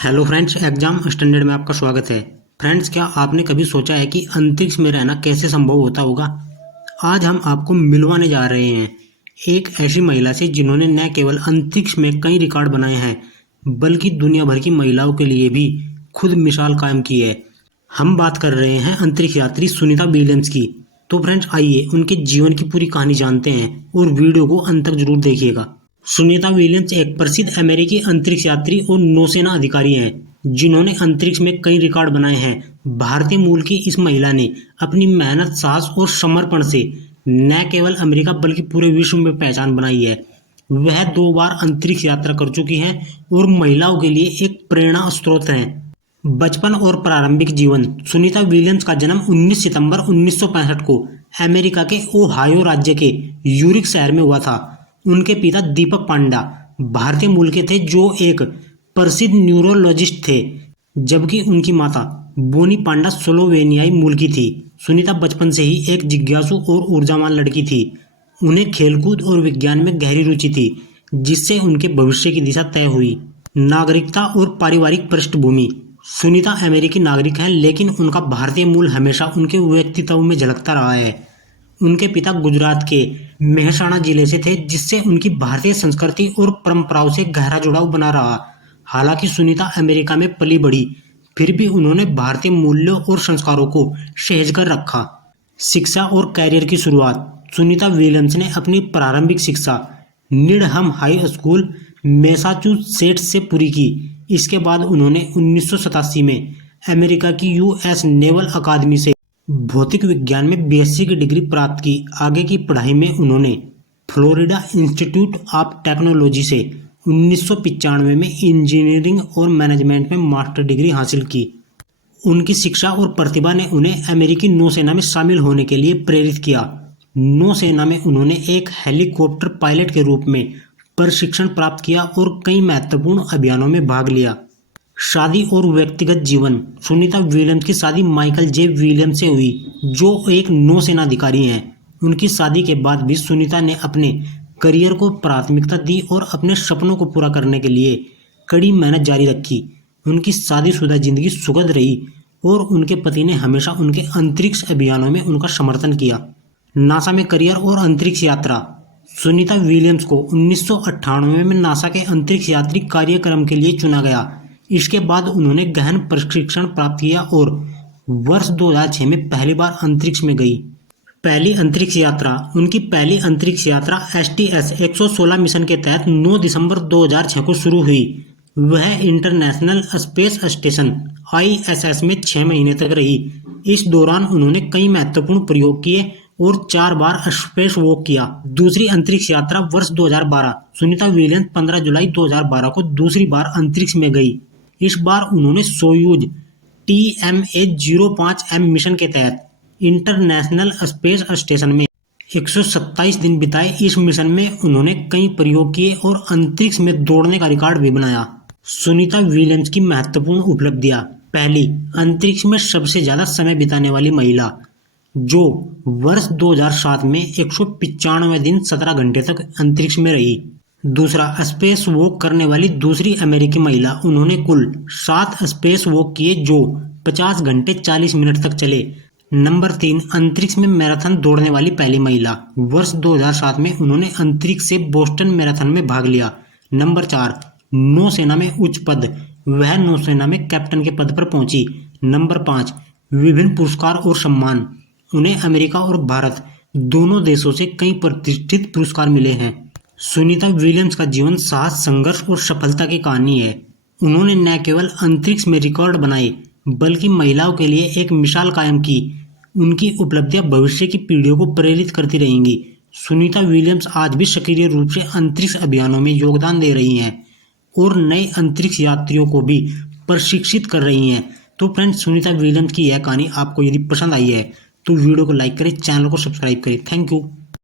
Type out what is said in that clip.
Hello friends, exam standard में आपका स्वागत है। फ्रेंड्स, क्या आपने कभी सोचा है कि अंतरिक्ष में रहना कैसे संभव होता होगा? आज हम आपको मिलवाने जा रहे हैं एक ऐसी महिला से जिन्होंने न केवल अंतरिक्ष में कई रिकॉर्ड बनाए हैं बल्कि दुनिया भर की महिलाओं के लिए भी खुद मिसाल कायम की है। हम बात कर रहे हैं अंतरिक्ष यात्री सुनीता विलियम्स की। तो फ्रेंड्स, आइए उनके जीवन की पूरी कहानी जानते हैं और वीडियो को अंत तक जरूर देखिएगा। सुनीता विलियम्स एक प्रसिद्ध अमेरिकी अंतरिक्ष यात्री और नौसेना अधिकारी हैं जिन्होंने अंतरिक्ष में कई रिकॉर्ड बनाए हैं। भारतीय मूल की इस महिला ने अपनी मेहनत, साहस और समर्पण से न केवल अमेरिका बल्कि पूरे विश्व में पहचान बनाई है। वह 2 बार अंतरिक्ष यात्रा कर चुकी हैं और महिलाओं के लिए एक प्रेरणा स्रोत हैं। बचपन और प्रारंभिक जीवन। सुनीता विलियम्स का जन्म 19 सितंबर 1965 को अमेरिका के ओहायो राज्य के यूरिक शहर में हुआ था। उनके पिता दीपक पांडा भारतीय मूल के थे जो एक प्रसिद्ध न्यूरोलॉजिस्ट थे, जबकि उनकी माता बोनी पांडा स्लोवेनियाई मूल की थी। सुनीता बचपन से ही एक जिज्ञासु और ऊर्जावान लड़की थी। उन्हें खेलकूद और विज्ञान में गहरी रुचि थी, जिससे उनके भविष्य की दिशा तय हुई। नागरिकता और पारिवारिक पृष्ठभूमि। सुनीता अमेरिकी नागरिक हैं, लेकिन उनका भारतीय मूल हमेशा उनके व्यक्तित्व में झलकता रहा है। उनके पिता गुजरात के मेहसाणा जिले से थे, जिससे उनकी भारतीय संस्कृति और परंपराओं से गहरा जुड़ाव बना रहा। हालांकि सुनीता अमेरिका में पली बढ़ी, फिर भी उन्होंने भारतीय मूल्यों और संस्कारों को सहेज कर रखा। शिक्षा और कैरियर की शुरुआत। सुनीता विलियम्स ने अपनी प्रारंभिक शिक्षा नीडहम हाई स्कूल, मैसाचुसेट्स से पूरी की। इसके बाद उन्होंने 1987 में अमेरिका की यूएस नेवल अकादमी से भौतिक विज्ञान में बीएससी की डिग्री प्राप्त की। आगे की पढ़ाई में उन्होंने फ्लोरिडा इंस्टीट्यूट ऑफ टेक्नोलॉजी से 1995 में इंजीनियरिंग और मैनेजमेंट में मास्टर डिग्री हासिल की। उनकी शिक्षा और प्रतिभा ने उन्हें अमेरिकी नौसेना में शामिल होने के लिए प्रेरित किया। नौसेना में उन्होंने एक हेलीकॉप्टर पायलट के रूप में प्रशिक्षण प्राप्त किया और कई महत्वपूर्ण अभियानों में भाग लिया। शादी और व्यक्तिगत जीवन। सुनीता विलियम्स की शादी माइकल जे विलियम्स से हुई, जो एक नौसेना अधिकारी हैं। उनकी शादी के बाद भी सुनीता ने अपने करियर को प्राथमिकता दी और अपने सपनों को पूरा करने के लिए कड़ी मेहनत जारी रखी। उनकी शादीशुदा जिंदगी सुखद रही और उनके पति ने हमेशा उनके अंतरिक्ष अभियानों में उनका समर्थन किया। नासा में करियर और अंतरिक्ष यात्रा। सुनीता विलियम्स को 1998 में नासा के अंतरिक्ष यात्री कार्यक्रम के लिए चुना गया। इसके बाद उन्होंने गहन प्रशिक्षण प्राप्त किया और वर्ष 2006 में पहली बार अंतरिक्ष में गई। पहली अंतरिक्ष यात्रा। उनकी पहली अंतरिक्ष यात्रा STS 116 मिशन के तहत 9 दिसंबर 2006 को शुरू हुई। वह इंटरनेशनल स्पेस स्टेशन ISS में 6 महीने तक रही। इस दौरान उन्होंने कई महत्वपूर्ण प्रयोग किए और 4 बार स्पेस वॉक किया। दूसरी अंतरिक्ष यात्रा वर्ष 2012। सुनीता विलियम्स 15 जुलाई 2012 को दूसरी बार अंतरिक्ष में गई। इस बार उन्होंने सोयूज TMA-05M मिशन के तहत इंटरनेशनल स्पेस स्टेशन में 127 दिन बिताए। इस मिशन में उन्होंने कई प्रयोग किए और अंतरिक्ष में दौड़ने का रिकॉर्ड भी बनाया। सुनीता विलियम्स की महत्वपूर्ण उपलब्धियां। पहली, अंतरिक्ष में सबसे ज्यादा समय बिताने वाली महिला, जो वर्ष 2007 में 195 दिन 17 घंटे तक अंतरिक्ष में रही। दूसरा, स्पेस वॉक करने वाली दूसरी अमेरिकी महिला। उन्होंने कुल 7 स्पेस वॉक किए जो 50 घंटे 40 मिनट तक चले। नंबर 3, अंतरिक्ष में मैराथन दौड़ने वाली पहली महिला। वर्ष 2007 में उन्होंने अंतरिक्ष से बोस्टन मैराथन में भाग लिया। नंबर 4, नौसेना में उच्च पद। वह नौसेना में कैप्टन के पद पर पहुंची। नंबर 5, विभिन्न पुरस्कार और सम्मान। उन्हें अमेरिका और भारत दोनों देशों से कई प्रतिष्ठित पुरस्कार मिले हैं। सुनीता विलियम्स का जीवन साहस, संघर्ष और सफलता की कहानी है। उन्होंने न केवल अंतरिक्ष में रिकॉर्ड बनाए बल्कि महिलाओं के लिए एक मिसाल कायम की। उनकी उपलब्धियां भविष्य की पीढ़ियों को प्रेरित करती रहेंगी। सुनीता विलियम्स आज भी सक्रिय रूप से अंतरिक्ष अभियानों में योगदान दे रही हैं और नए अंतरिक्ष यात्रियों को भी प्रशिक्षित कर रही हैं। तो फ्रेंड्स, सुनीता विलियम्स की यह कहानी आपको यदि पसंद आई है तो वीडियो को लाइक करें, चैनल को सब्सक्राइब करें। Thank you.